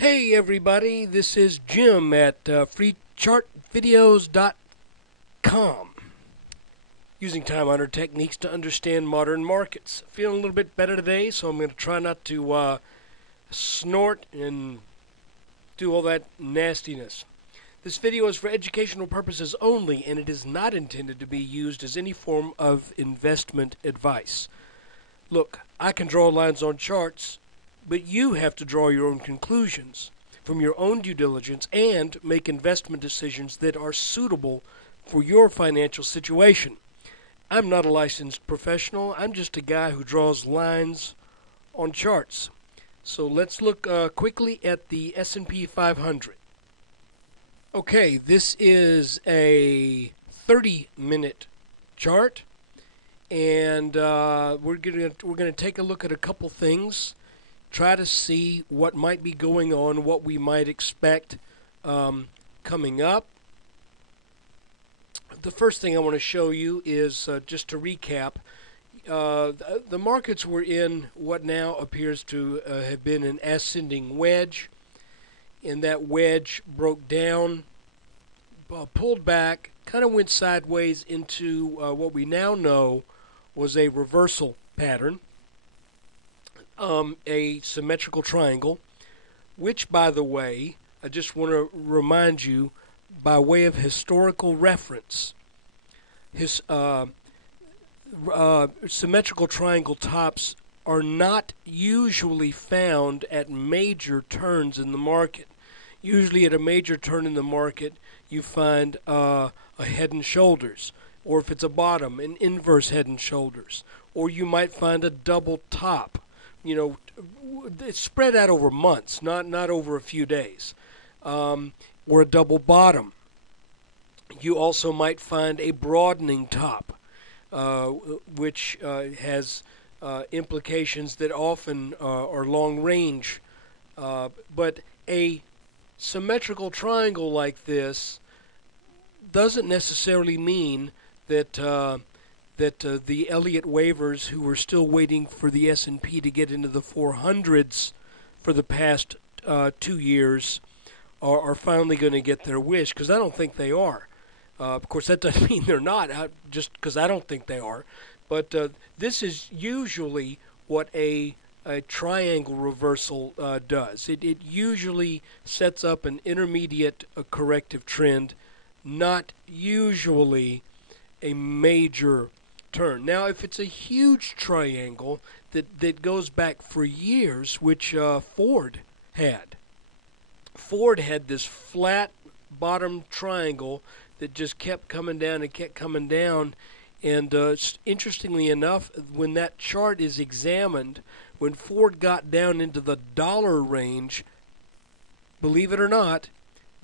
Hey everybody, this is Jim at freechartvideos.com, using time-honored techniques to understand modern markets. Feeling a little bit better today, so I'm going to try not to snort and do all that nastiness. This video is for educational purposes only, and it is not intended to be used as any form of investment advice. Look, I can draw lines on charts, but you have to draw your own conclusions from your own due diligence and make investment decisions that are suitable for your financial situation. I'm not a licensed professional. I'm just a guy who draws lines on charts. So let's look quickly at the S&P 500. Okay, this is a 30-minute chart, and we're gonna take a look at a couple things. Try to see what might be going on, what we might expect coming up. The first thing I want to show you is just to recap. The markets were in what now appears to have been an ascending wedge, and that wedge broke down, pulled back, kind of went sideways into what we now know was a reversal pattern. A symmetrical triangle, which, by the way, I just want to remind you, by way of historical reference, symmetrical triangle tops are not usually found at major turns in the market. Usually at a major turn in the market, you find a head and shoulders, or if it's a bottom, an inverse head and shoulders, or you might find a double top. You know, it's spread out over months, not over a few days, or a double bottom. You also might find a broadening top, which has implications that often are long range. But a symmetrical triangle like this doesn't necessarily mean that the Elliott waivers, who were still waiting for the S&P to get into the 400s for the past 2 years, are finally going to get their wish, because I don't think they are. Of course, that doesn't mean they're not, just because I don't think they are. But this is usually what a triangle reversal does. It usually sets up an intermediate corrective trend, not usually a major turn. Now, if it's a huge triangle that goes back for years, which Ford had this flat bottom triangle that just kept coming down and kept coming down. And interestingly enough, when that chart is examined, when Ford got down into the dollar range, believe it or not,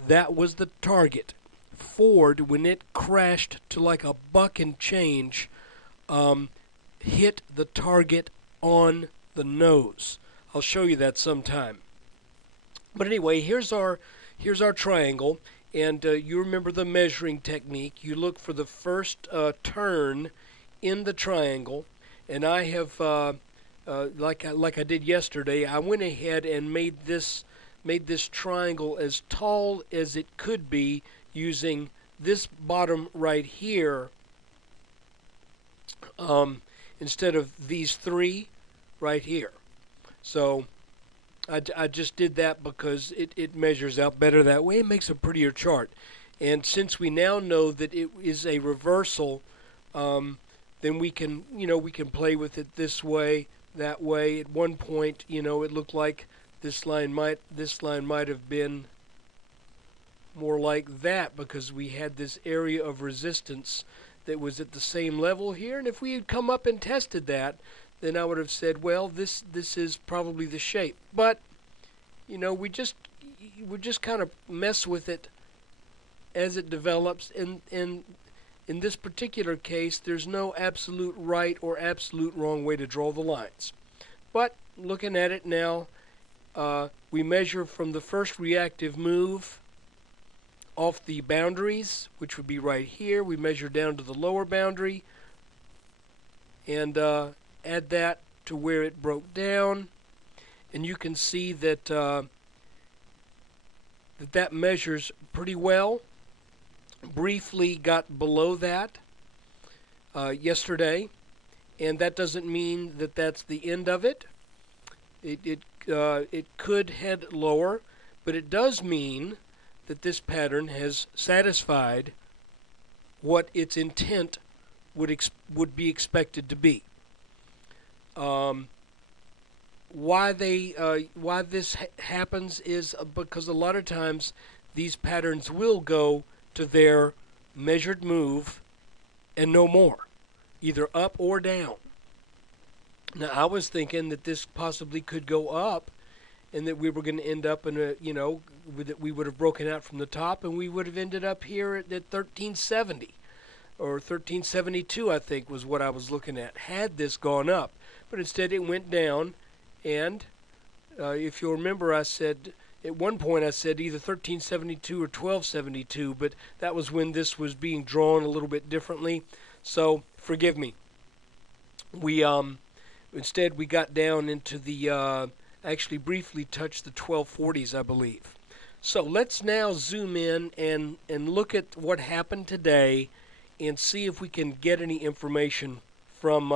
that was the target. Ford, when it crashed to like a buck and change, hit the target on the nose. I'll show you that sometime. But anyway, here's our triangle, and you remember the measuring technique. You look for the first turn in the triangle, and I have like I did yesterday, I went ahead and made this triangle as tall as it could be using this bottom right here, instead of these three right here. So I just did that because it measures out better that way. It makes a prettier chart. And since we now know that it is a reversal, then we can play with it this way, that way. At one point, it looked like this line might have been more like that, because we had this area of resistance that was at the same level here. And if we had come up and tested that, then I would have said, well, this is probably the shape. But we just kind of mess with it as it develops. And in this particular case, there's no absolute right or absolute wrong way to draw the lines. But looking at it now, we measure from the first reactive move off the boundaries, which would be right here. We measure down to the lower boundary and add that to where it broke down, and you can see that that measures pretty well. Briefly got below that yesterday, and that doesn't mean that that's the end of it. It could head lower, but it does mean that this pattern has satisfied what its intent would be expected to be. Why this happens is because a lot of times these patterns will go to their measured move and no more, either up or down. Now, I was thinking that this possibly could go up, and that we were going to end up in that we would have broken out from the top, and we would have ended up here at 1370 or 1372, I think was what I was looking at, had this gone up. But instead it went down, and if you'll remember, I said at one point I said either 1372 or 1272, but that was when this was being drawn a little bit differently. So forgive me. We instead we got down into the actually briefly touched the 1240s, I believe. So let's now zoom in and look at what happened today and see if we can get any information from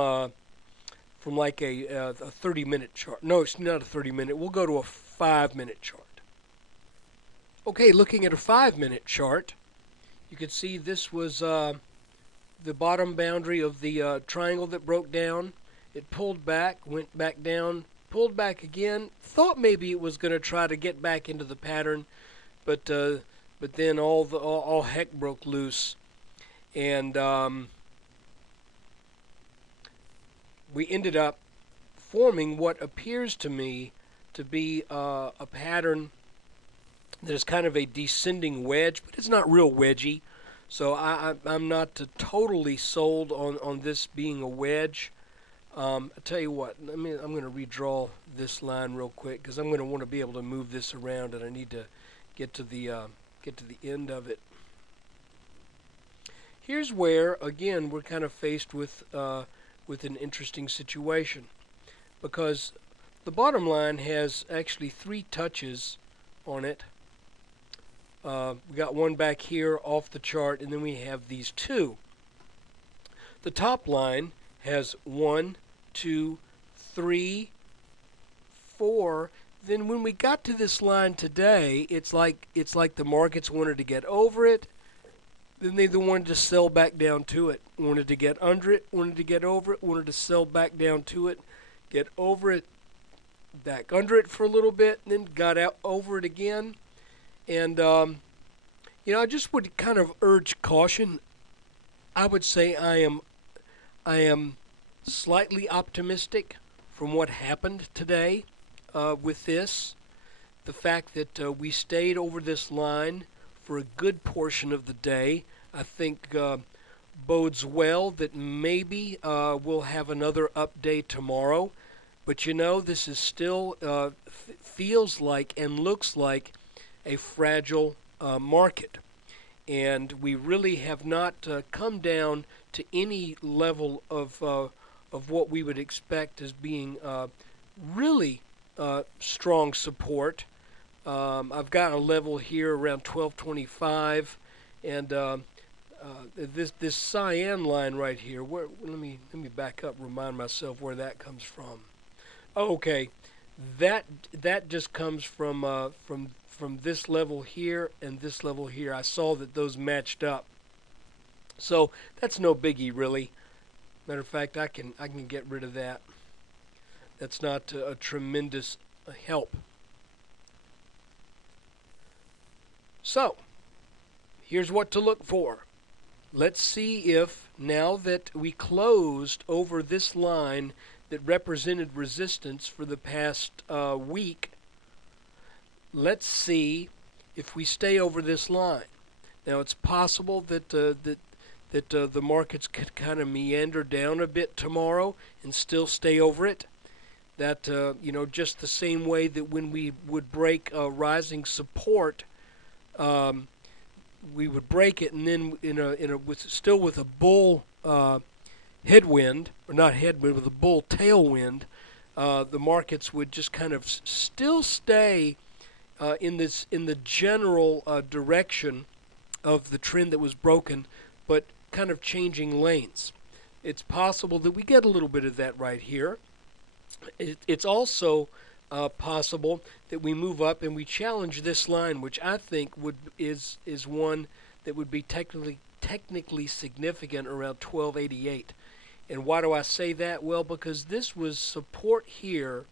like a 30-minute chart. No, it's not a 30-minute. We'll go to a 5-minute chart. Okay, looking at a 5-minute chart, you can see this was the bottom boundary of the triangle that broke down. It pulled back, went back down, pulled back again. Thought maybe it was going to try to get back into the pattern, but then all heck broke loose, and we ended up forming what appears to me to be a pattern that is kind of a descending wedge, but it's not real wedgy. So I'm not totally sold on this being a wedge. I'll tell you what, I'm going to redraw this line real quick because I'm going to want to be able to move this around, and I need to get to the end of it. Here's where, again, we're kind of faced with an interesting situation, because the bottom line has actually 3 touches on it. We got one back here off the chart, and then we have these 2. The top line has 1, 2, 3, 4. Then when we got to this line today, it's like the markets wanted to get over it. Then they wanted to sell back down to it. Wanted to get under it, wanted to get over it, wanted to sell back down to it, get over it, back under it for a little bit, and then got out over it again. And I just would kind of urge caution. I would say I am slightly optimistic from what happened today with this. The fact that we stayed over this line for a good portion of the day, I think bodes well that maybe we'll have another update tomorrow. But this is still feels like and looks like a fragile market. And we really have not come down to any level of what we would expect as being really strong support. I've got a level here around 1225, and this cyan line right here. Let me back up, remind myself where that comes from. Okay, that just comes from this level here and this level here. I saw that those matched up, so that's no biggie really. Matter of fact, I can get rid of that. That's not a tremendous help. So, here's what to look for. Let's see if, now that we closed over this line that represented resistance for the past week, let's see if we stay over this line. Now, it's possible that the markets could kind of meander down a bit tomorrow and still stay over it. That just the same way that when we would break a rising support, we would break it, and then with a bull headwind, or not headwind, with a bull tailwind, the markets would just kind of still stay in the general direction of the trend that was broken, but kind of changing lanes. It's possible that we get a little bit of that right here. It's also possible that we move up and we challenge this line, which I think is one that would be technically significant around 1288. And why do I say that? Well, because this was support here,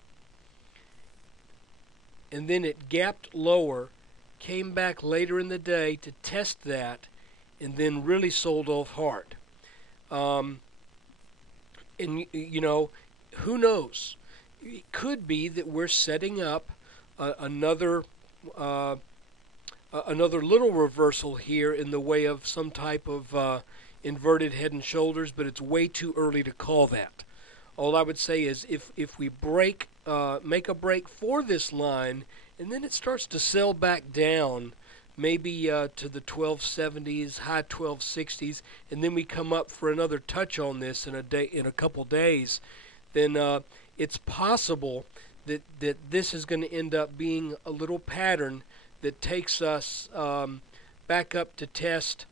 and then it gapped lower, came back later in the day to test that, and then really sold off hard. And you know, who knows? It could be that we're setting up another little reversal here in the way of some type of inverted head and shoulders, but it's way too early to call that. All I would say is if we make a break for this line, and then it starts to sell back down, maybe to the 1270s, high 1260s, and then we come up for another touch on this in a couple days, then it's possible that this is going to end up being a little pattern that takes us back up to test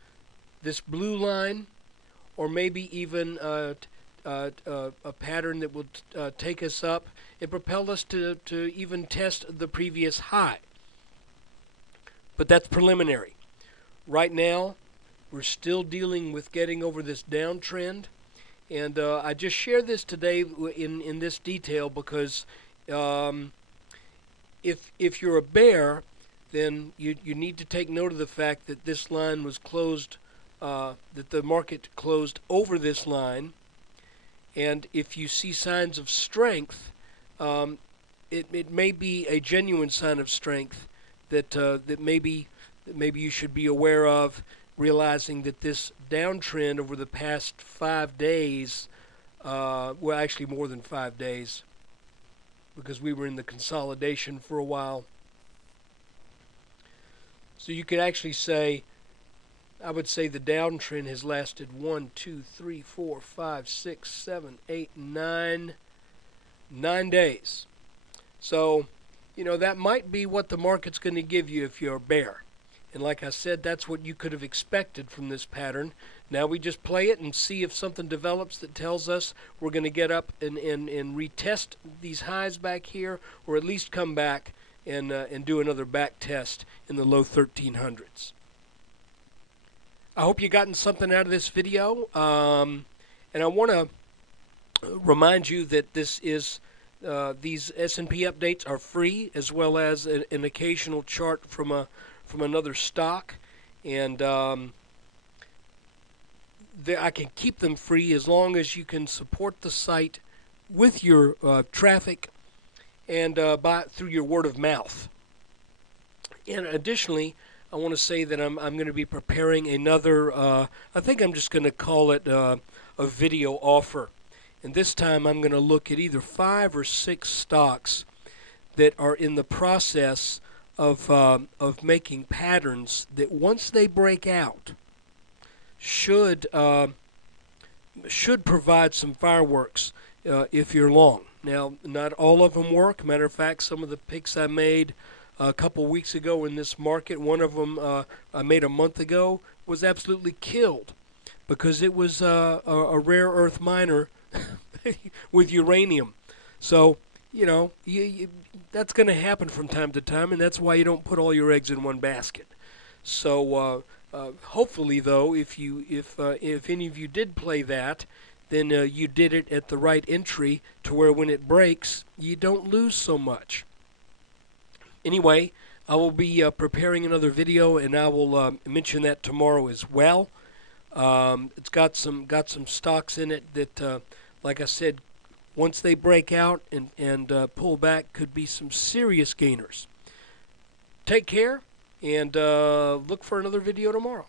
this blue line, or maybe even a pattern that will take us up and propel us to even test the previous high. But that's preliminary. Right now, we're still dealing with getting over this downtrend, and I just share this today in this detail because if you're a bear, then you need to take note of the fact that this line was closed, that the market closed over this line, and if you see signs of strength, it may be a genuine sign of strength that maybe you should be aware of, realizing that this downtrend over the past 5 days, well, actually more than 5 days, because we were in the consolidation for a while. So you could actually say, I would say the downtrend has lasted 1, 2, 3, 4, 5, 6, 7, 8, 9 days. So, you know, that might be what the market's going to give you if you're a bear. And like I said, that's what you could have expected from this pattern. Now we just play it and see if something develops that tells us we're going to get up and retest these highs back here, or at least come back and do another back test in the low 1300s. I hope you gotten something out of this video, and I want to remind you that this is these S&P updates are free, as well as an occasional chart from another stock, and I can keep them free as long as you can support the site with your traffic and through your word of mouth. And additionally, I want to say that I'm going to be preparing another, I think I'm just going to call it a video offer. And this time I'm going to look at either 5 or 6 stocks that are in the process of making patterns that once they break out should provide some fireworks if you're long. Now, not all of them work. Matter of fact, some of the picks I made a couple weeks ago in this market, one of them I made a month ago, was absolutely killed because it was a rare earth miner with uranium. So, you know, that's going to happen from time to time, and that's why you don't put all your eggs in one basket. So, hopefully, though, if any of you did play that, then you did it at the right entry to where when it breaks, you don't lose so much. Anyway, I will be preparing another video, and I will mention that tomorrow as well. It's got some stocks in it that, like I said, once they break out and pull back, could be some serious gainers. Take care, and look for another video tomorrow.